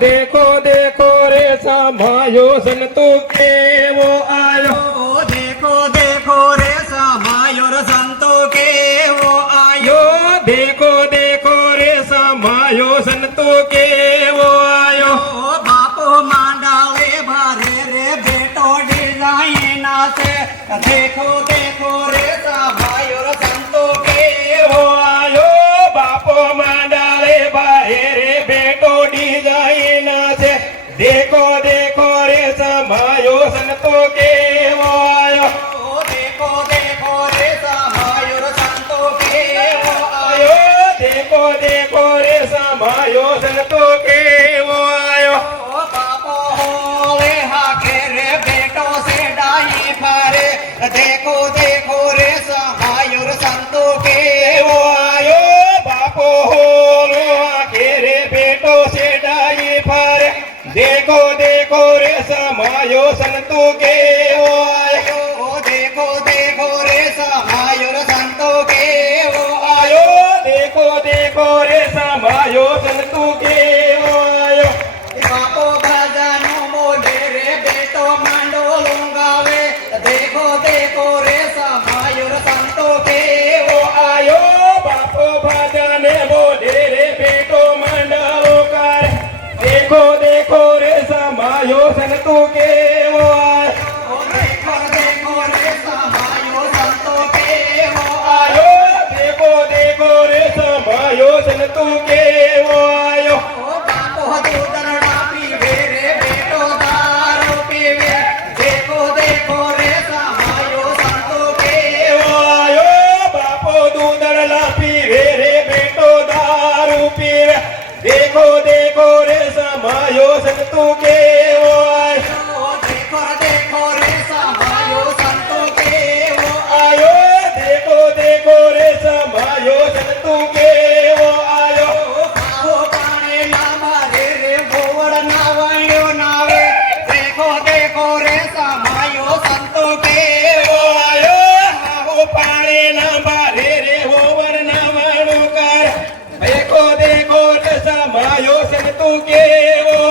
देखो देखो रे समायो संतो केवो आयो देखो देखो रे समायो रे संतो केवो आयो देखो देखो रे समायो संतो केवो आयो बापो मांडावे भारे रे बेटो डिजाइना से देखो देखो रे समायो रे संतो केवो आयो बापो मांडावे भारे रे बेटो डिजाइना से देखो देखो रे समायो संतो केवो आयो देखो देखो रे समायो रे संतो केवो आयो देखो देखो रे समायो संतो केवो आयो बापो होवे हाके रे बेटो से डाई फरे देखो देखो रे समायो रे संतो केवो आयो बापो होवे हाके रे बेटो से डाई फरे देखो देखो रे समायो संतो केवो आयो देखो देखो रे समायो रे संतो केवो आयो देखो देखो रे समायो संतो केवो आयो बापो भजनो बोले रे बेटो मांडो लुंगावे देखो देखो रे समायो रे संतो केवो आयो बापो भजने बोले रे बेटो मंडलो कर देखो देखो रे समायो संतो केवो आयो देखो देखो रे समायो संतो केवो आयो देखो देखो रे समायो संतो केवो आयो बापो दूधड़ा पीवे रे बेटो दारू पीवे देखो देखो रे समायो संतो केवो आयो बापो दूधड़ा पीवे रे बेटो दारू पीवे देखो देखो रे समायो संतो केवो आयो देखो देखो रे समायो संतो केवो आयो देखो देखो रे समायो संतो केवो आयो आहो पाणे ना मारे रे भोवड़ नावयो नावे देखो देखो रे समायो संतो केवो आयो आहो पाणे ना बारे रे होवर ना वाणो कर देखो देखो रे समायो संतो केवो